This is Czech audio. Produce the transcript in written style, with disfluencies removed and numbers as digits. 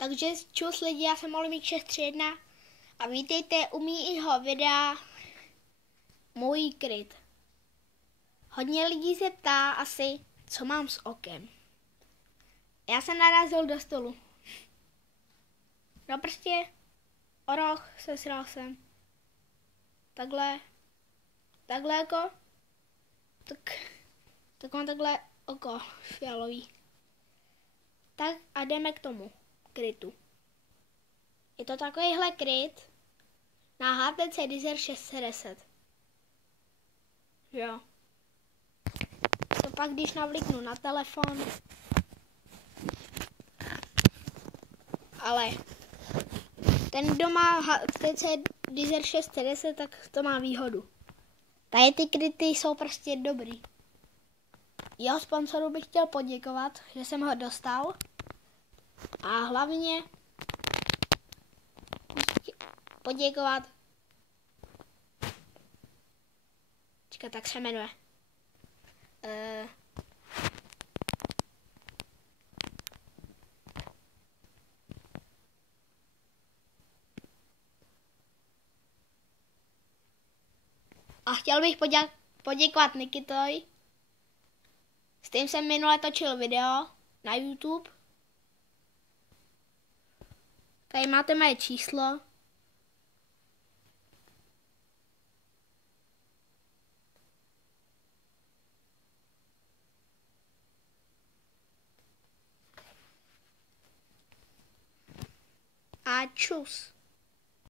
Takže čus lidi, já jsem Olimík 631 a vítejte u mýho videa Můj kryt. Hodně lidí se ptá asi, co mám s okem. Já jsem narazil do stolu. No prostě o roh sesral jsem. Takhle jako, tak mám takhle oko fialový. Tak a jdeme k tomu krytu. Je to takovýhle kryt na HTC Desire 610. Jo. To pak, když navlíknu na telefon. Ale ten, kdo má HTC Desire 610, tak to má výhodu. Tady ty kryty jsou prostě dobrý. Jeho sponsoru bych chtěl poděkovat, že jsem ho dostal. A hlavně poděkovat. Čekat, tak se jmenuje. A chtěl bych poděkovat Nikitovi, s tím jsem minule točil video na YouTube. Tady máte moje číslo. A čus.